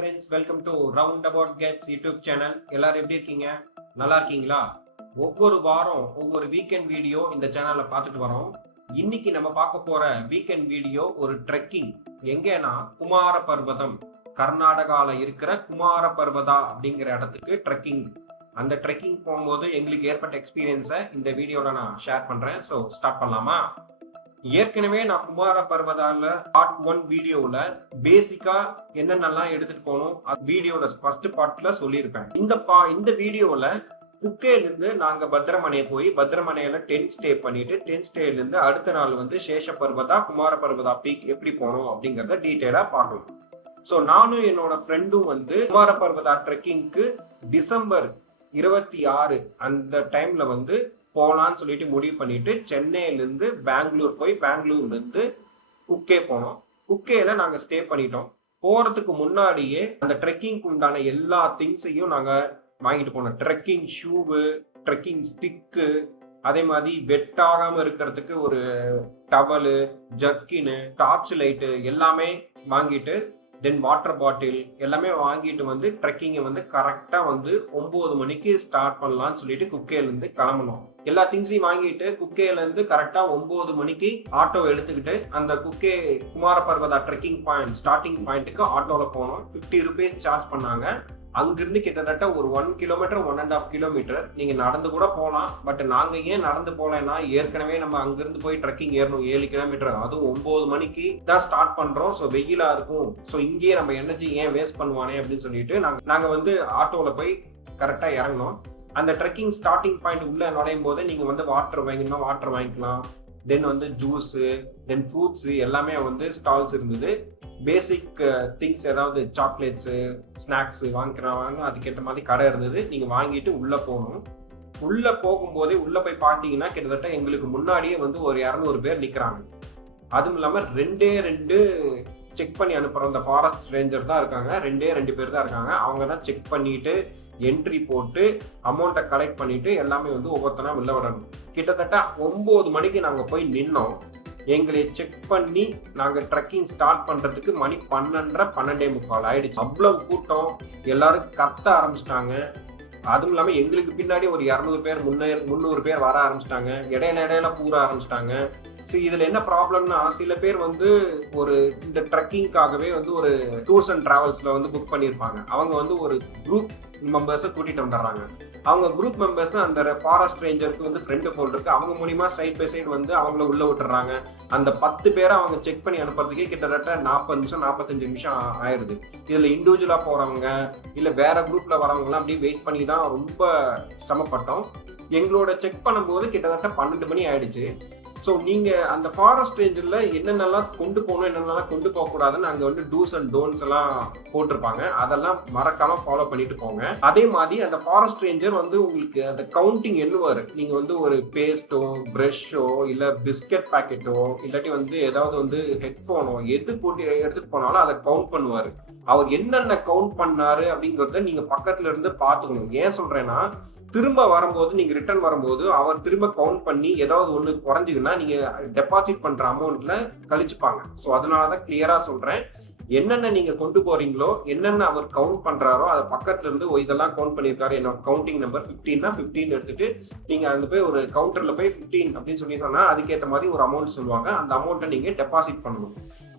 Friends, welcome to round about gets YouTube channel. எல்லாரும் எப்படி இருக்கீங்க? நல்லா இருக்கீங்களா? ஒவ்வொரு வாரம் ஒவ்வொரு வீக்கெண்ட் வீடியோ இந்த சேனல்ல பார்த்துட்டு வரோம். இன்னைக்கு நம்ம பார்க்க போற வீக்கெண்ட் வீடியோ ஒரு ட்ரெக்கிங். எங்கன்னா குமார பர்வதம், கர்நாடகால இருக்கிற குமார பர்வதா அப்படிங்கிற இடத்துக்கு ட்ரெக்கிங். அந்த ட்ரெக்கிங் போகும்போது எங்களுக்கு ஏற்பட்ட எக்ஸ்பீரியன்ஸை இந்த வீடியோல நான் ஷேர் பண்றேன். ஸோ ஸ்டார்ட் பண்ணலாமா? ஏற்கனவே நான் குமார பர்வதால பார்ட் 1 வீடியோல பேசிக்கா என்னென்னலாம் எடுத்துட்டு போகணும் வீடியோல ஃபர்ஸ்ட் பார்ட்ல சொல்லியிருப்பேன். இந்த வீடியோல குக்கேல இருந்து நாங்க பத்திரமனையை போய் பத்திரமனையில டென்ட் ஸ்டே பண்ணிட்டு டென்ட் ஸ்டேல இருந்து அடுத்த நாள் வந்து சேஷ பர்வதா குமார பர்வதா பீக் எப்படி போகணும் அப்படிங்கறத டீட்டெயிலா பார்க்கலாம். ஸோ நானும் என்னோட ஃப்ரெண்டும் வந்து குமார பர்வதா ட்ரெக்கிங்க்கு டிசம்பர் 26 அந்த டைம்ல வந்து போலான்னு சொல்லிட்டு முடிவு பண்ணிட்டு சென்னையிலிருந்து பெங்களூர் போய் பெங்களூர்ல இருந்து குக்கே போனோம். குக்கேல நாங்க ஸ்டே பண்ணிட்டோம். போறதுக்கு முன்னாடியே அந்த ட்ரெக்கிங்க்கு உண்டான எல்லா திங்ஸையும் நாங்க வாங்கிட்டு போனோம். ட்ரெக்கிங் ஷூவு, ட்ரெக்கிங் ஸ்டிக்கு, அதே மாதிரி வெட்டாகாம இருக்கிறதுக்கு ஒரு டவலு, ஜர்க்கின், டார்ச் லைட்டு எல்லாமே வாங்கிட்டு, தென் வாட்டர் பாட்டில் எல்லாமே வாங்கிட்டு வந்து ட்ரெக்கிங்கை வந்து கரெக்டா வந்து 9 மணிக்கு ஸ்டார்ட் பண்ணலாம்னு சொல்லிட்டு குக்கேல இருந்து கிளம்பணும். எல்லா திங்ஸையும் வாங்கிட்டு குக்கேல இருந்து கரெக்டா 9 மணிக்கு ஆட்டோ எடுத்துக்கிட்டு அந்த Kukke Kumara Parvatha trekking point starting பாயிண்ட்டுக்கு ஆட்டோல போனோம். 50 ருபீஸ் சார்ஜ் பண்ணாங்க. அங்கிருந்து கிட்டத்தட்ட ஒரு 1 கிலோமீட்டர் 1.5 கிலோமீட்டர் நீங்க நடந்து கூட போகலாம். பட் நாங்க ஏன் நடந்து போலேன்னா, ஏற்கனவே நம்ம அங்கிருந்து போய் ட்ரெக்கிங் ஏறணும் 7 கிலோமீட்டர், அதுவும் 9 மணிக்கு தான் ஸ்டார்ட் பண்றோம். ஸோ வெயிலா இருக்கும். ஸோ இங்கேயே நம்ம எனர்ஜி ஏன் வேஸ்ட் பண்ணுவானே அப்படின்னு சொல்லிட்டு நாங்க வந்து ஆட்டோல போய் கரெக்டா இறங்கணும். அந்த ட்ரெக்கிங் ஸ்டார்டிங் பாயிண்ட் உள்ள நுழையும் போது நீங்க வந்து வாட்டர் வாங்கணும்னா வாட்டர் வாங்கிக்கலாம். தென் வந்து ஜூஸ், தென் ஃப்ரூட்ஸ் எல்லாமே வந்து ஸ்டால்ஸ் இருந்தது. பேசிக் திங்ஸ் ஏதாவது சாக்லேட்ஸு, ஸ்நாக்ஸ் வாங்கிக்கிறாங்க, அதுக்கேற்ற மாதிரி கடை இருந்தது. நீங்க வாங்கிட்டு உள்ள போகணும். உள்ள போகும்போதே உள்ள போய் பார்த்தீங்கன்னா கிட்டத்தட்ட எங்களுக்கு முன்னாடியே வந்து ஒரு 200 பேர் நிக்கிறாங்க. அதுவும் இல்லாம 2 செக் பண்ணி அனுப்புறோம். இந்த ஃபாரஸ்ட் ரேஞ்சர் தான் இருக்காங்க. 2 பேர் தான் இருக்காங்க. அவங்க தான் செக் பண்ணிட்டு என்ட்ரி போட்டு அமௌண்ட்டை கலெக்ட் பண்ணிட்டு எல்லாமே வந்து ஒவ்வொருத்தனா உள்ள விடணும். கிட்டத்தட்ட 9 மணிக்கு நாங்க போய் நின்னோம். எங்களை செக் பண்ணி நாங்க ட்ரெக்கிங் ஸ்டார்ட் பண்றதுக்கு மணி 12:30 ஆயிடுச்சு. அவ்வளவு கூட்டம், எல்லாரும் கத்த ஆரம்பிச்சிட்டாங்க. அதுவும் இல்லாம எங்களுக்கு பின்னாடி ஒரு 200 பேர் 300 பேர் வர ஆரம்பிச்சிட்டாங்க. இடையில பூர ஆரம்பிச்சிட்டாங்க. இதுல என்ன ப்ராப்ளம்னா, சில பேர் வந்து ஒரு இந்த ட்ரெக்கிங்காகவே வந்து ஒரு டூர்ஸ் அண்ட் டிராவல்ஸ்ல வந்து புக் பண்ணியிருப்பாங்க. அவங்க வந்து ஒரு குரூப் மெம்பர்ஸை கூட்டிட்டு வந்துடுறாங்க. அவங்க குரூப் மெம்பர்ஸ் அந்த ஃபாரஸ்ட் ரேஞ்சருக்கு வந்து ஃப்ரெண்டு போல் இருக்கு. அவங்க மூலியமா சைட் பை சைடு வந்து அவங்கள உள்ள விட்டுறாங்க. அந்த 10 பேரை அவங்க செக் பண்ணி அனுப்புறதுக்கே கிட்டத்தட்ட 40 நிமிஷம் 45 நிமிஷம் ஆயிடுது. இதுல இண்டிவிஜுவலா போறவங்க இல்ல வேற குரூப்ல வரவங்க எல்லாம் அப்படியே வெயிட் பண்ணி தான் ரொம்ப சிரமப்பட்டோம். எங்களோட செக் பண்ணும்போது கிட்டத்தட்ட 12 மணி ஆயிடுச்சு. ஸோ நீங்க அந்த ஃபாரஸ்ட் ரேஞ்சர்ல என்னென்னலாம் கொண்டு போகணும், என்னென்னலாம் கொண்டு போக கூடாதுன்னு அங்க வந்து டூஸ் அண்ட் டோன்ட்ஸ் எல்லாம் போட்டிருப்பாங்க. அதெல்லாம் மறக்காம ஃபாலோ பண்ணிட்டு போங்க. அதே மாதிரி அந்த ஃபாரஸ்ட் ரேஞ்சர் வந்து உங்களுக்கு அந்த கவுண்டிங் எண்ணுவாரு. நீங்க வந்து ஒரு பேஸ்டோ, பிரஷோ, இல்ல பிஸ்கட் பாக்கெட்டோ, இல்லாட்டி வந்து ஏதாவது வந்து ஹெட்போனோ எது போட்டு எடுத்துட்டு போனாலும் அதை கவுண்ட் பண்ணுவாரு. அவர் என்னென்ன கவுண்ட் பண்ணாரு அப்படிங்கறத நீங்க பக்கத்துல இருந்து பாத்துக்கணும். ஏன் சொல்றேன்னா, திரும்ப வரும்போது நீங்க ரிட்டர்ன் வரும்போது அவர் திரும்ப கவுண்ட் பண்ணி ஏதாவது ஒண்ணு குறைஞ்சுதுன்னா நீங்க டெபாசிட் பண்ற அமௌண்ட்ல கழிச்சுப்பாங்க. ஸோ அதனாலதான் கிளியரா சொல்றேன். என்னென்ன நீங்க கொண்டு போறீங்களோ, என்னென்ன அவர் கவுண்ட் பண்றாரோ அதை பக்கத்துல இருந்து இதெல்லாம் கவுண்ட் பண்ணியிருக்காரு, என்னோட கவுண்டிங் நம்பர் 15னா 15 எடுத்துட்டு நீங்க அந்த போய் ஒரு கவுண்டர்ல போய் 15 அப்படின்னு சொல்லிடுறோம்னா அதுக்கேற்ற மாதிரி ஒரு அமௌண்ட் சொல்லுவாங்க. அந்த அமௌண்ட்டை நீங்க டெபாசிட் பண்ணணும்.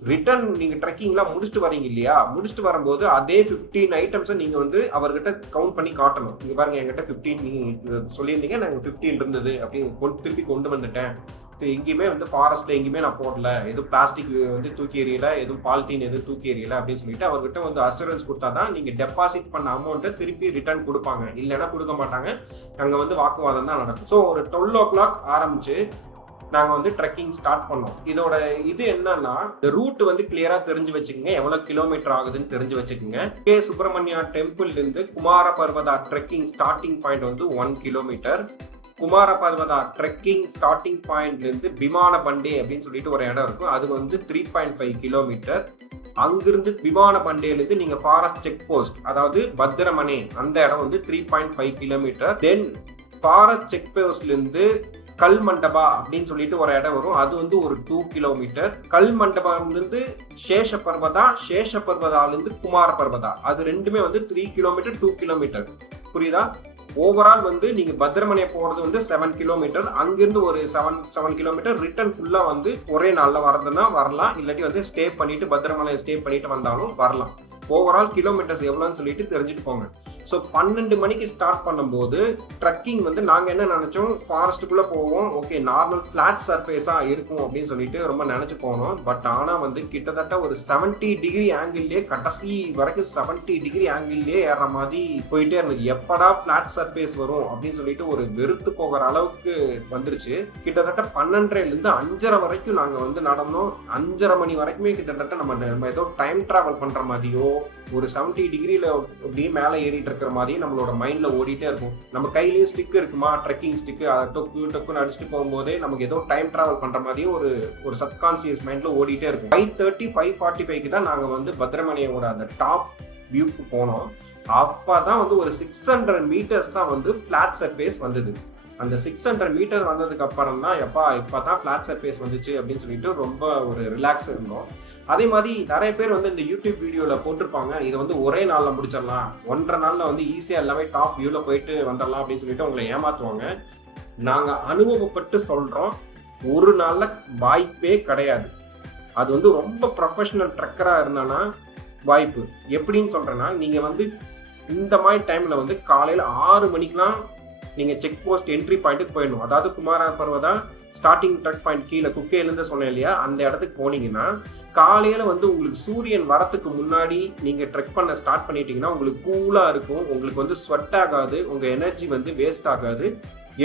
ரிட்டர்ன் நீங்க ட்ரெக்கிங்லாம் முடிச்சுட்டு வரீங்க இல்லையா, முடிச்சுட்டு வரும்போது அதே 15 ஐட்டம்ஸை நீங்க வந்து அவர்கிட்ட கவுண்ட் பண்ணி காட்டணும். நீங்க பாருங்க, என்கிட்ட 15 நீங்க சொல்லியிருந்தீங்க, நாங்க 15 இருந்தது அப்படின்னு திருப்பி கொண்டு வந்துட்டேன். எங்கேயுமே வந்து ஃபாரஸ்ட்ல எங்கேயுமே நான் போடல, எதுவும் பிளாஸ்டிக் வந்து தூக்கி எறியல, எதுவும் பாலித்தீன் எதுவும் தூக்கி எறியல அப்படின்னு சொல்லிட்டு அவர்கிட்ட வந்து அசூரன்ஸ் கொடுத்தாதான் நீங்க டெபாசிட் பண்ண அமௌண்ட்டை திருப்பி ரிட்டர்ன் கொடுப்பாங்க. இல்லைன்னா கொடுக்க மாட்டாங்க. அங்க வந்து வாக்குவாதம் தான் நடக்கும். ஸோ ஒரு 12 o'clock ஆரம்பிச்சு நாங்க வந்து ட்ரெக்கிங் ஸ்டார்ட் பண்ணோம். இதோட இது என்னன்னா, இந்த ரூட் வந்து கிளியரா தெரிஞ்சு வச்சுக்கோங்க, எவ்வளவு கிலோமீட்டர் ஆகுதுன்னு தெரிஞ்சு வச்சுக்கோங்க. கே சுப்பிரமணியா டெம்பிள் இருந்து Kumara Parvatha trekking starting point வந்து 1 kilometre. Kumara Parvatha trekking starting பாயிண்ட்ல இருந்து விமான பண்டே அப்படின்னு சொல்லிட்டு ஒரு இடம் இருக்கும். அது வந்து 3.5 கிலோமீட்டர். அங்கிருந்து விமான பண்டேலிருந்து நீங்க ஃபாரஸ்ட் செக் போஸ்ட், அதாவது பத்திரமனை, அந்த இடம் வந்து 3.5 கிலோமீட்டர். தென் ஃபாரஸ்ட் செக் போஸ்ட்ல இருந்து கல் மண்டபா அப்படின்னு சொல்லிட்டு ஒரு இடம் வரும். அது வந்து ஒரு 2 கிலோமீட்டர். கல் மண்டபம்லேருந்து சேஷ பர்வதா, சேஷ பர்வதாலேருந்து குமார பர்வதா, அது ரெண்டுமே வந்து 3 கிலோமீட்டர் 2 கிலோமீட்டர். புரியுதா? ஓவரால் வந்து நீங்க பத்ரமனையை போறது வந்து 7 கிலோமீட்டர். அங்கிருந்து ஒரு 7 கிலோமீட்டர். ரிட்டர்ன் ஃபுல்லா வந்து ஒரே நாள்ல வரதுன்னா வரலாம், இல்லாட்டி வந்து ஸ்டே பண்ணிட்டு பத்ரமலையை ஸ்டே பண்ணிட்டு வந்தாலும் வரலாம். ஓவரால் கிலோமீட்டர்ஸ் எவ்வளோன்னு சொல்லிட்டு தெரிஞ்சுட்டு போங்க. ஸோ 12 மணிக்கு ஸ்டார்ட் பண்ணும்போது ட்ரக்கிங் வந்து நாங்கள் என்ன நினச்சோம், ஃபாரஸ்ட்டுக்குள்ளே போவோம், ஓகே நார்மல் ஃப்ளாட் சர்ஃபேஸாக இருக்கும் அப்படின்னு சொல்லிட்டு ரொம்ப நினச்சி போனோம். பட் ஆனால் வந்து கிட்டத்தட்ட ஒரு 70 டிகிரி ஆங்கிள்லேயே, கடைசி வரைக்கும் 70 டிகிரி ஆங்கிள்லேயே ஏறுற மாதிரி போயிட்டே இருந்தது. எப்படா ஃப்ளாட் சர்ஃபேஸ் வரும் அப்படின்னு சொல்லிட்டு ஒரு வெறுத்து போகிற அளவுக்கு வந்துருச்சு. கிட்டத்தட்ட 12:30லேருந்து 5:30 வரைக்கும் நாங்கள் வந்து நடந்தோம். 5:30 மணி வரைக்குமே கிட்டத்தட்ட நம்ம ஏதோ டைம் ட்ராவல் பண்ணுற மாதிரியோ, ஒரு 70 டிகிரியில் அப்படியே மேலே ஏறிட்டு இருக்கிற மாதிரி நம்மளோட மைண்ட்ல ஓடிட்டே இருக்கும். நம்ம கையிலயும் ஸ்டிக் இருக்குமா, ட்ரெக்கிங் ஸ்டிக், அதை டொக்குன்னு அடிச்சுட்டு போகும்போதே நமக்கு ஏதோ டைம் டிராவல் பண்ற மாதிரி ஒரு சப்கான்சியஸ் மைண்ட்ல ஓடிட்டே இருக்கும். 5:30 5:45க்கு தான் நாங்க வந்து பத்ரமணியோட அந்த டாப் வியூக்கு போனோம். அப்பதான் வந்து ஒரு 600 மீட்டர்ஸ் தான் வந்து பிளாட் சர்ஃபேஸ் வந்தது. அந்த 600 மீட்டர் வந்ததுக்கு அப்புறம் தான் இப்பதான் பிளாட் சர்ஃபேஸ் வந்துச்சு அப்படின்னு சொல்லிட்டு ரொம்ப ஒரு ரிலாக்ஸ் இருந்தோம். அதே மாதிரி நிறைய பேர் வந்து இந்த யூடியூப் வீடியோல போட்டிருப்பாங்க, இதை வந்து ஒரே நாள்ல முடிச்சிடலாம், 1.5 நாள்ல வந்து ஈஸியா எல்லாமே டாப் வியூல போயிட்டு வந்துடலாம் அப்படின்னு சொல்லிட்டு உங்களை ஏமாத்துவாங்க. நாங்க அனுபவப்பட்டு சொல்றோம், ஒரு நாள்ல வாய்ப்பே கிடையாது. அது வந்து ரொம்ப ப்ரொஃபஷனல் ட்ரெக்கரா இருந்தானா வாய்ப்பு. எப்படின்னு சொல்றேன்னா, நீங்க வந்து இந்த மாதிரி டைம்ல வந்து காலையில 6 மணிக்கெல்லாம் நீங்க செக் போஸ்ட் என்ட்ரி பாயிண்ட்டுக்கு போயிடணும். அதாவது Kumara Parvatha starting trek point கீழே குக்கையிலேருந்து சொன்னேன் இல்லையா, அந்த இடத்துக்கு போனீங்கன்னா காலையில வந்து உங்களுக்கு சூரியன் வரத்துக்கு முன்னாடி நீங்க ட்ரெக் பண்ண ஸ்டார்ட் பண்ணிட்டீங்கன்னா உங்களுக்கு கூலா இருக்கும். உங்களுக்கு வந்து ஸ்வெட் ஆகாது, உங்க எனர்ஜி வந்து வேஸ்ட் ஆகாது.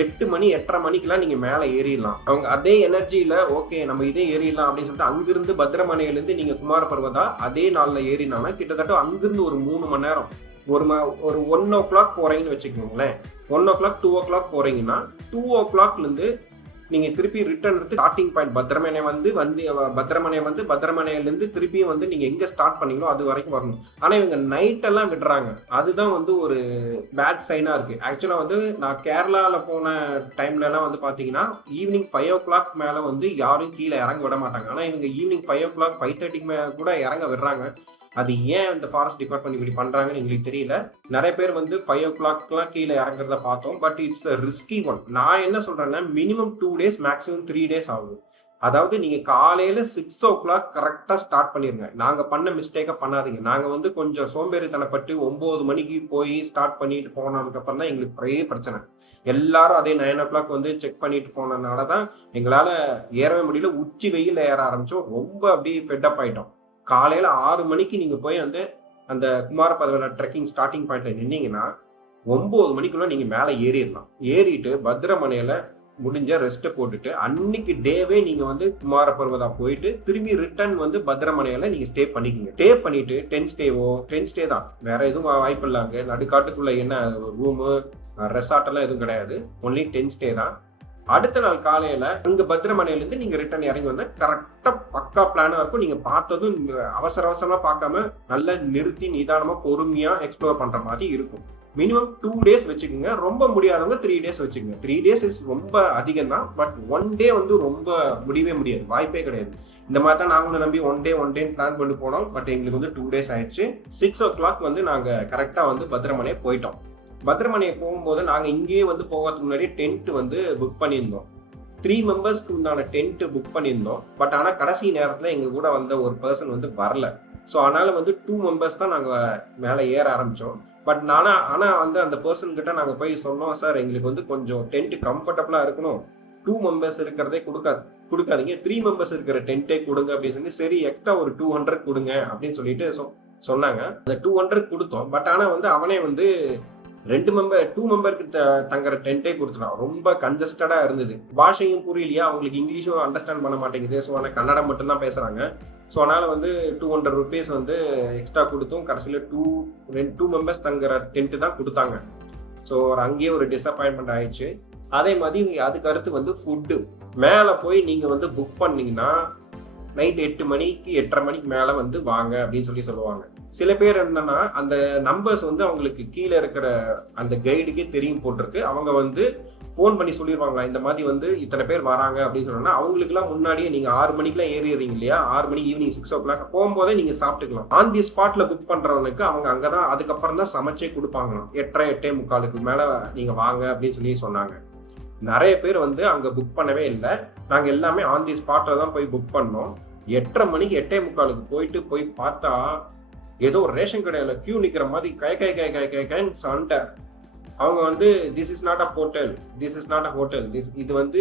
8 மணி 8:30 மணிக்கெல்லாம் நீங்க மேல ஏறிடலாம். அவங்க அதே எனர்ஜியில ஓகே நம்ம இதே ஏறிடலாம் அப்படின்னு சொல்லிட்டு அங்கிருந்து பத்ரமனையிலிருந்து நீங்க குமார பர்வதா அதே நாள்ல ஏறினாலும் கிட்டத்தட்ட அங்கிருந்து ஒரு 3 மணி நேரம், ஒரு 1 o'clock போறீங்கன்னு வச்சுக்கோங்களேன். 1 o'clock 2 o'clock போறீங்கன்னா 2 o'clockலேருந்து நீங்க திருப்பி ரிட்டர்ன் எடுத்து ஸ்டார்டிங் பாயிண்ட் பத்ரமனை வந்து பத்ரமனையிலிருந்து திருப்பியும் வந்து நீங்க எங்க ஸ்டார்ட் பண்ணீங்களோ அது வரைக்கும் வரணும். ஆனா இவங்க நைட் எல்லாம் விடுறாங்க. அதுதான் வந்து ஒரு பேட் சைனா இருக்கு. ஆக்சுவலா வந்து நான் கேரளால போன டைம்ல எல்லாம் வந்து பாத்தீங்கன்னா ஈவினிங் 5 o'clock மேல வந்து யாரும் கீழே இறங்க விட மாட்டாங்க. ஆனா இவங்க ஈவினிங் 5 o'clock 5:30 மேல கூட இறங்க விடுறாங்க. அது ஏன் இந்த ஃபாரஸ்ட் டிபார்ட்மெண்ட் இப்படி பண்றாங்கன்னு எங்களுக்கு தெரியல. நிறைய பேர் வந்து 5 o'clockலாம் கீழே இறங்குறத பார்த்தோம். But it's a risky one. நான் என்ன சொல்றேன்னா, மினிமம் 2 days மேக்ஸிமம் 3 days ஆகும். அதாவது நீங்க காலையில 6 o'clock கரெக்டா ஸ்டார்ட் பண்ணிருங்க. நாங்க பண்ண மிஸ்டேக்கை பண்ணாதீங்க. நாங்க வந்து கொஞ்சம் சோம்பேறித்தனப்பட்டு 9 மணிக்கு போய் ஸ்டார்ட் பண்ணிட்டு போனதுக்கு அப்புறம் தான் எங்களுக்கு பெரிய பிரச்சனை. எல்லாரும் அதே 9 o'clock வந்து செக் பண்ணிட்டு போனதுனாலதான் எங்களால ஏறவே முடியல. உச்சி வெயில் ஏற ஆரம்பிச்சோம். ரொம்ப அப்படியே ஃபெட் அப் ஆயிட்டோம். காலையில 6 மணிக்கு நீங்க போய் வந்து அந்த குமார பர்வதா ட்ரெக்கிங் ஸ்டார்டிங் பாயிண்ட்ல நின்னீங்கன்னா 9 மணிக்குள்ள நீங்க மேல ஏறிடலாம். ஏறிட்டு பத்ரமனையில முடிஞ்ச ரெஸ்ட் போட்டுட்டு அன்னைக்கு டேவே நீங்க வந்து குமார பர்வதா போயிட்டு திரும்பி ரிட்டர்ன் வந்து பத்ரமனையில நீங்க ஸ்டே பண்ணிக்கோங்க. ஸ்டே பண்ணிட்டு 10 ஸ்டே தான், வேற எதுவும் வாய்ப்பு இல்லை. அங்க நடுக்காட்டுக்குள்ள என்ன ரூமு ரெசார்ட் எல்லாம் எதுவும் கிடையாது. ஒன்லி 10 ஸ்டே தான். அடுத்த நாள் காலையில அங்க பத்ரமனையிலிருந்து நீங்க ரிட்டர்ன் இறங்கி வந்தா கரெக்டா பக்கா பிளானா இருக்கும். நீங்க பார்த்ததும் அவசர அவசரமா பார்க்காம நல்லா நிறுத்தி நிதானமா பொறுமையா எக்ஸ்ப்ளோர் பண்ற மாதிரி இருக்கும். மினிமம் 2 days வச்சுக்கோங்க. ரொம்ப முடியாதவங்க 3 days வச்சுக்கோங்க. 3 days இஸ் ரொம்ப அதிகம் தான். பட் 1 day வந்து ரொம்ப முடியவே முடியாது, வாய்ப்பே கிடையாது. இந்த மாதிரி தான் நாங்களும் நம்பி ஒன் டே பிளான் பண்ணி போனோம். பட் எங்களுக்கு வந்து 2 days ஆயிடுச்சு. 6 o'clock வந்து நாங்க கரெக்டா வந்து பத்ரமனையை போயிட்டோம். பத்ரமனையை போகும்போது நாங்கள் இங்கேயே வந்து போகிறதுக்கு முன்னாடி டென்ட் வந்து புக் பண்ணியிருந்தோம். 3 மெம்பர்ஸ்க்கு உண்டான டென்ட் புக் பண்ணியிருந்தோம். பட் ஆனால் கடைசி நேரத்தில் எங்கள் கூட வந்த ஒரு பர்சன் வந்து வரல. ஸோ அதனால வந்து 2 மெம்பர்ஸ் தான் நாங்கள் மேலே ஏற ஆரம்பித்தோம். பட் ஆனால் வந்து அந்த பர்சன் கிட்ட நாங்கள் போய் சொன்னோம், சார் எங்களுக்கு வந்து கொஞ்சம் டென்ட் கம்ஃபர்டபுளாக இருக்கணும், 2 மெம்பர்ஸ் இருக்கிறதே கொடுக்காதீங்க, 3 மெம்பர்ஸ் இருக்கிற டென்ட்டே கொடுங்க அப்படின்னு சொல்லி, சரி எக்ஸ்ட்ரா ஒரு 200 கொடுங்க அப்படின்னு சொல்லிட்டு சொன்னாங்க. அந்த 200 கொடுத்தோம். பட் ஆனால் வந்து அவனே வந்து 2 மெம்பருக்கு தங்குற டென்ட்டே கொடுத்துட்டான். ரொம்ப கன்ஜஸ்டடா இருந்தது. பாஷையும் புரியலையா, அவங்களுக்கு இங்கிலீஷும் அண்டர்ஸ்டாண்ட் பண்ண மாட்டேங்குது. ஸோ ஆனால் கன்னடம் மட்டும்தான் பேசுறாங்க. ஸோ அதனால வந்து 200 rupees வந்து எக்ஸ்ட்ரா கொடுத்தும் கடைசியில் 2 மெம்பர்ஸ் தங்குற டென்ட் தான் கொடுத்தாங்க. ஸோ அங்கேயே ஒரு டிசப்பாயின்மெண்ட் ஆயிடுச்சு. அதே மாதிரி அதுக்கு அடுத்து வந்து ஃபுட்டு மேலே போய் நீங்கள் வந்து புக் பண்ணீங்கன்னா நைட் 8 மணிக்கு 8:30 மணிக்கு மேலே வந்து வாங்க அப்படின்னு சொல்லுவாங்க. சில பேர் என்னன்னா அந்த நம்பர்ஸ் வந்து அவங்களுக்கு கீழே இருக்கிற அந்த கைடுக்கே தெரியும் போட்டிருக்கு. அவங்க வந்து ஃபோன் பண்ணி சொல்லிடுவாங்களா இந்த மாதிரி வந்து இத்தனை பேர் வராங்க அப்படின்னு சொன்னா அவங்களுக்குலாம் முன்னாடியே நீங்க 6 மணிக்கெல்லாம் ஏறிடுறீங்க இல்லையா, 6 மணி ஈவினிங் 6 o'clock போகும்போதே நீங்க சாப்பிட்டுக்கலாம். ஆன் தி ஸ்பாட்ல புக் பண்றவனுக்கு அவங்க அங்கதான் அதுக்கப்புறம் தான் சமைச்சே கொடுப்பாங்களாம். 8:30 8:45 மேல நீங்க வாங்க அப்படின்னு சொல்லி சொன்னாங்க. நிறைய பேர் வந்து அங்க புக் பண்ணவே இல்லை. நாங்க எல்லாமே ஆன் தி ஸ்பாட்ல தான் போய் புக் பண்ணோம். 8:30 மணிக்கு 8:45 போய் பார்த்தா ஏதோ ஒரு ரேஷன் கடையில கியூ நிக்கிற மாதிரி கைன்னு சண்டை. அவங்க வந்து this is not a hotel, இது வந்து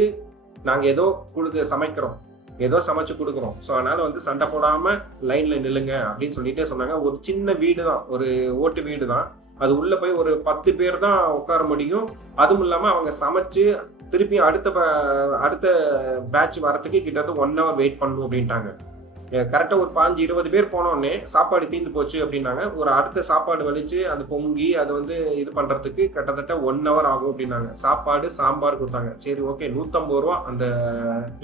நாங்க ஏதோ சமைக்கிறோம், ஏதோ சமைச்சு கொடுக்குறோம், ஸோ அதனால வந்து சண்டை போடாம லைன்ல நில்லுங்க அப்படின்னு சொல்லிட்டே சொன்னாங்க. ஒரு சின்ன வீடு தான், ஒரு ஓட்டு வீடு தான். அது உள்ள போய் ஒரு 10 பேர் தான் உட்கார முடியும். அதுவும் இல்லாம அவங்க சமைச்சு திருப்பி அடுத்த பேட்ச் வரத்துக்கு கிட்டத்தட்ட 1 hour வெயிட் பண்ணணும் அப்படின்ட்டாங்க. கரெக்டாக ஒரு 15-20 பேர் போனோடனே சாப்பாடு தீர்ந்து போச்சு அப்படின்னாங்க. ஒரு அடுத்த சாப்பாடு வலிச்சு அது பொங்கி அது வந்து இது பண்றதுக்கு கிட்டத்தட்ட 1 hour ஆகும் அப்படின்னாங்க. சாப்பாடு சாம்பார் கொடுத்தாங்க. சரி ஓகே, 150 ரூபா அந்த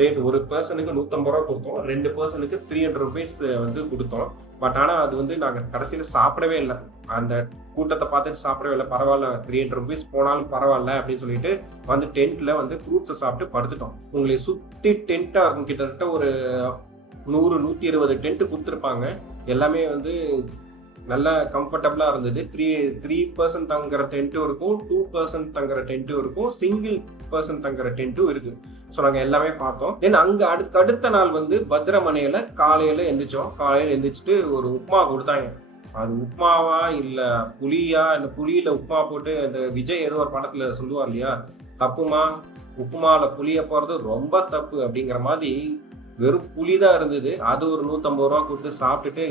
ரேட். ஒரு பர்சனுக்கு 150 ரூபா கொடுத்தோம். 2 பர்சனுக்கு 300 rupees வந்து கொடுத்தோம். பட் ஆனால் அது வந்து நாங்கள் கடைசியில் சாப்பிடவே இல்லை. அந்த கூட்டத்தை பார்த்துட்டு சாப்பிடவே இல்லை. பரவாயில்ல, 300 rupees போனாலும் பரவாயில்ல அப்படின்னு சொல்லிட்டு வந்து டென்ட்ல வந்து ஃப்ரூட்ஸை சாப்பிட்டு படுத்துட்டோம். உங்களை சுற்றி டென்ட்டாக இருக்கும். கிட்டத்தட்ட ஒரு 100-120 டென்ட் கொடுத்துருப்பாங்க. எல்லாமே வந்து நல்லா கம்ஃபர்டபுளா இருந்தது. 3 தங்குற டென்ட்டும் இருக்கும், 2 தங்குற டென்ட்டும் இருக்கும், சிங்கிள் பர்சன் தங்குற டென்ட்டும் இருக்கு. ஸோ நாங்கள் எல்லாமே பார்த்தோம். தென் அங்கே அடுத்த நாள் வந்து பத்ரமனையில காலையில எந்திரிச்சிட்டு ஒரு உப்புமா கொடுத்தாங்க. அது உப்புமாவா இல்லை புளியா, இந்த புளியில உப்புமா போட்டு அந்த விஜய் ஏதோ ஒரு படத்துல சொல்லுவார் இல்லையா, தப்புமா உப்புமாவில புளிய போறது ரொம்ப தப்பு அப்படிங்கிற மாதிரி வெறும் புளிதான் இருந்தது. அது ஒரு 150 ரூபா கொடுத்து சாப்பிட்டுட்டு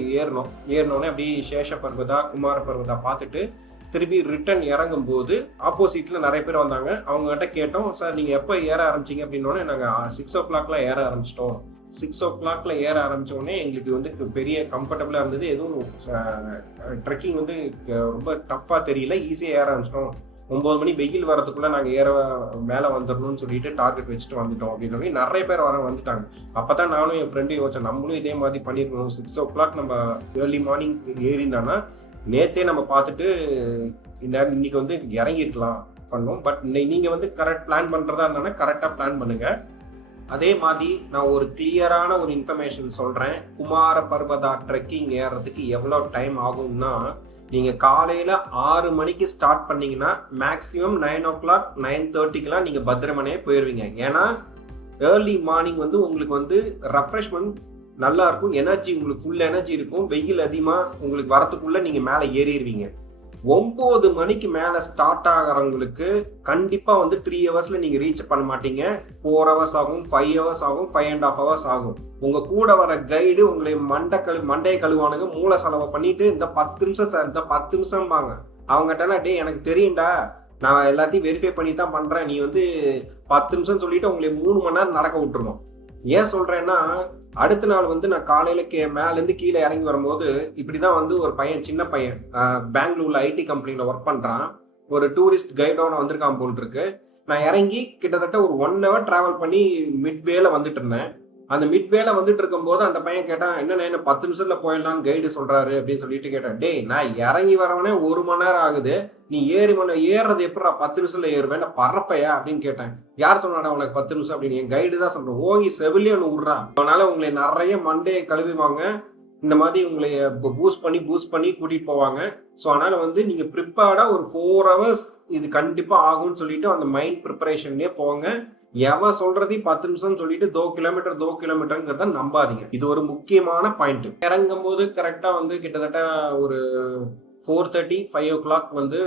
ஏறினோடனே அப்படியே சேஷ பர்வதா குமார பர்வதா பார்த்துட்டு திருப்பி ரிட்டர்ன் இறங்கும் போது ஆப்போசிட்ல நிறைய பேர் வந்தாங்க. அவங்க கிட்ட கேட்டோம், சார் நீங்க எப்போ ஏற ஆரம்பிச்சிங்க அப்படின்னோடனே நாங்கள் 6 o'clock ஏற ஆரம்பிச்சிட்டோம். 6 o'clock ஏற ஆரம்பிச்சோடனே எங்களுக்கு வந்து பெரிய கம்ஃபர்டபுளா இருந்தது. எதுவும் ட்ரெக்கிங் வந்து ரொம்ப டஃப்பா தெரியல, ஈஸியாக ஏற ஆரம்பிச்சிட்டோம். 9 மணி வெயில் வரதுக்குள்ள நாங்கள் மேலே வந்துடணும்னு சொல்லிட்டு டார்கெட் வச்சுட்டு வந்துட்டோம் அப்படின்னு சொல்லி நிறைய பேர் வந்துட்டாங்க. அப்பதான் நானும் என் ஃப்ரெண்டு யோசிச்சேன், நம்மளும் இதே மாதிரி பண்ணிருக்கணும். 6 o'clock நம்ம ஏர்லி மார்னிங் ஏறினானா நேத்தே நம்ம பார்த்துட்டு இன்னைக்கு வந்து இறங்கிருக்கலாம் பண்ணோம். பட் நீங்க வந்து கரெக்ட் பிளான் பண்றதா இருந்தாலும் கரெக்டா பிளான் பண்ணுங்க. அதே மாதிரி நான் ஒரு கிளியரான ஒரு இன்ஃபர்மேஷன் சொல்றேன். குமார பர்வதா ட்ரெக்கிங் ஏறதுக்கு எவ்வளவு டைம் ஆகும்னா, நீங்க காலையில 6 மணிக்கு ஸ்டார்ட் பண்ணீங்கன்னா மேக்சிமம் 9 o'clock 9:30 நீங்க பத்திரமனையே போயிருவீங்க. ஏன்னா ஏர்லி மார்னிங் வந்து உங்களுக்கு வந்து ரெஃப்ரெஷ்மெண்ட் நல்லா இருக்கும், எனர்ஜி உங்களுக்கு ஃபுல் எனர்ஜி இருக்கும். வெயில் அதிகமா உங்களுக்கு வரத்துக்குள்ள நீங்க மேல ஏறிடுவீங்க. 9 மணிக்கு மேல ஸ்டார்ட் ஆகிறவங்களுக்கு கண்டிப்பா வந்து 3 hours நீங்க ரீச் பண்ண மாட்டீங்க. 4 hours ஆகும், 5 hours ஆகும், 5.5 hours ஆகும். உங்க கூட வர கைடு உங்களை மண்டையை கழுவானுங்க, மூளை செலவை பண்ணிட்டு இந்த 10 நிமிஷம் சார், இந்த 10 நிமிஷம் பாங்க. அவங்ககிட்ட டே எனக்கு தெரியும்டா, நான் எல்லாத்தையும் வெரிஃபை பண்ணி தான் பண்றேன், நீ வந்து 10 நிமிஷம் சொல்லிட்டு உங்களை 3 மணி நேரம் நடக்க விட்டுருணும். ஏன் சொல்றேன்னா, அடுத்த நாள் வந்து நான் காலையில மேலேருந்து கீழே இறங்கி வரும்போது இப்படிதான் வந்து ஒரு பையன், சின்ன பையன், பெங்களூர்ல ஐடி கம்பெனில ஒர்க் பண்றான், ஒரு டூரிஸ்ட் கைடோட வந்திருக்கான் போல் இருக்கு. நான் இறங்கி கிட்டத்தட்ட ஒரு 1 hour டிராவல் பண்ணி மிட்வேல வந்துட்டு இருந்தேன். அந்த மிட்வேல வந்துட்டு இருக்கும் போது அந்த பையன் கேட்டான், என்ன 10 நிமிஷத்துல போயிடலான்னு கைடு சொல்றாரு அப்படின்னு சொல்லிட்டு கேட்டேன். டே நான் இறங்கி வரவனே 1 மணி நேரம் ஆகுது, நீ ஏறுறது எப்படா 10 நிமிஷத்துல ஏறுவேன், பறப்பையா அப்படின்னு கேட்டேன். யார் சொன்னாடா உனக்கு 10 நிமிஷம் அப்படின்னு? என் கைடு தான் சொல்றேன். ஓங்கி செவிலியன்னு விடுறான். அதனால உங்களை நிறைய மண்டையை கழுவிவாங்க, இந்த மாதிரி உங்களை பூஸ்ட் பண்ணி கூட்டிட்டு போவாங்க. ஸோ அதனால வந்து நீங்க ப்ரிப்பேர்டா ஒரு 4 hours இது கண்டிப்பா ஆகும்னு சொல்லிட்டு அந்த மைண்ட் ப்ரிப்பரேஷன்லயே போங்க. எவன் சொல்றதையும் 10 நிமிஷம் சொல்லிட்டு 2 கிலோமீட்டர்ங்கிறத நம்பாதீங்க. இது ஒரு முக்கியமான பாயிண்ட். இறங்கும் போது கரெக்டா வந்து கிட்டத்தட்ட ஒரு 4:30 5 o'clock வந்து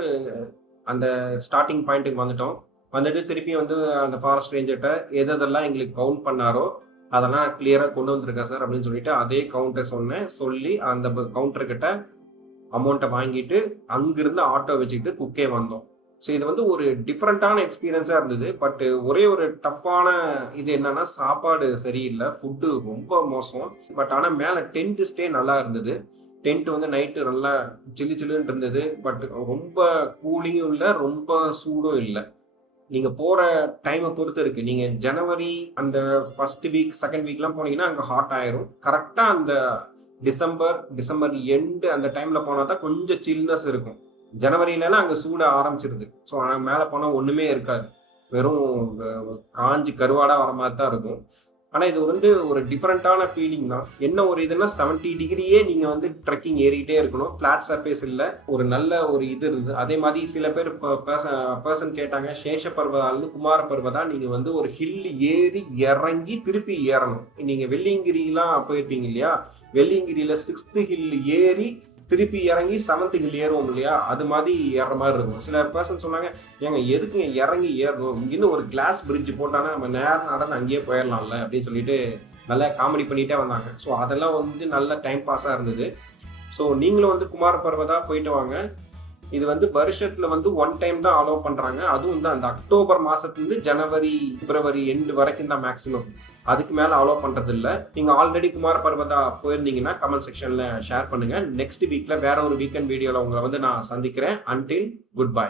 அந்த ஸ்டார்டிங் பாயிண்ட்டுக்கு வந்துட்டு திருப்பி வந்து அந்த ஃபாரஸ்ட் ரேஞ்சர்கிட்ட எதெல்லாம் எங்களுக்கு கவுண்ட் பண்ணாரோ அதெல்லாம் கிளியரா கொண்டு வந்திருக்கேன் சார் அப்படின்னு சொல்லிட்டு அதே கவுண்டர் சொல்லி அந்த கவுண்டர் கிட்ட அமௌண்ட்டை வாங்கிட்டு அங்கிருந்து ஆட்டோ வச்சுக்கிட்டு குக்கே வந்தோம். ஸோ இது வந்து ஒரு டிஃப்ரெண்டான எக்ஸ்பீரியன்ஸாக இருந்தது. பட் ஒரே ஒரு டஃப்பான இது என்னன்னா, சாப்பாடு சரியில்லை, ஃபுட்டு ரொம்ப மோசம். பட் ஆனால் மேலே டென்ட் ஸ்டே நல்லா இருந்தது. டென்ட் வந்து நைட்டு நல்லா சில்லுன்னு இருந்தது. பட் ரொம்ப கூலிங்கும் இல்லை, ரொம்ப சூடும் இல்லை. நீங்க போற டைமை பொறுத்து இருக்கு. நீங்க ஜனவரி அந்த ஃபர்ஸ்ட் வீக் செகண்ட் வீக்லாம் போனீங்கன்னா அங்கே ஹாட் ஆயிரும். கரெக்டா அந்த டிசம்பர் எண்டு அந்த டைம்ல போனா தான் கொஞ்சம் சில்னஸ் இருக்கும். ஜனவரியிலலாம் அங்கே சூட ஆரம்பிச்சிருது. ஸோ மேலே போனால் ஒன்றுமே இருக்காது, வெறும் காஞ்சி கருவாடா வர மாதிரி தான் இருக்கும். ஆனால் இது வந்து ஒரு டிஃப்ரெண்ட்டான ஃபீலிங் தான். என்ன ஒரு இதுன்னா 70 டிகிரியே நீங்கள் வந்து ட்ரெக்கிங் ஏறிக்கிட்டே இருக்கணும். ஃப்ளாட் சர்ஃபேஸ் இல்லை, ஒரு நல்ல ஒரு இது இருந்தது. அதே மாதிரி சில பேர் பர்சன் கேட்டாங்க, சேஷ பர்வதாலேருந்து குமார பர்வதா நீங்கள் வந்து ஒரு ஹில் ஏறி இறங்கி திருப்பி ஏறணும். நீங்கள் வெள்ளியங்கிரிலாம் போயிருப்பீங்க இல்லையா, வெள்ளியங்கிரியில் 6th ஹில் ஏறி திருப்பி இறங்கி 7th ஹில் ஏறுவோம் இல்லையா, அது மாதிரி ஏற மாதிரி இருக்கும். சில பர்சன் சொன்னாங்க, ஏங்க எதுக்குங்க இறங்கி ஏறணும், இங்கிருந்து ஒரு கிளாஸ் பிரிட்ஜ் போட்டானா நம்ம நேரம் நடந்து அங்கேயே போயிடலாம்ல அப்படின்னு சொல்லிட்டு நல்லா காமெடி பண்ணிட்டே வந்தாங்க. ஸோ அதெல்லாம் வந்து நல்ல டைம் பாஸாக இருந்தது. ஸோ நீங்களும் வந்து குமார பர்வதா போயிட்டு வாங்க. இது வந்து வருஷத்துல வந்து 1 டைம் தான் அலோவ் பண்றாங்க. அதுவும் வந்து அந்த அக்டோபர் மாசத்துலேருந்து ஜனவரி பிப்ரவரி எண்டு வரைக்கும் தான் மேக்ஸிமம். அதுக்கு மேல அலோவ் பண்றது இல்ல. நீங்க ஆல்ரெடி குமார பர்வதா போயிருந்தீங்கன்னா கமெண்ட் செக்ஷன்ல ஷேர் பண்ணுங்க. நெக்ஸ்ட் வீக்ல வேற ஒரு வீக்கெண்ட் வீடியோல உங்களை வந்து நான் சந்திக்கிறேன். Until good bye.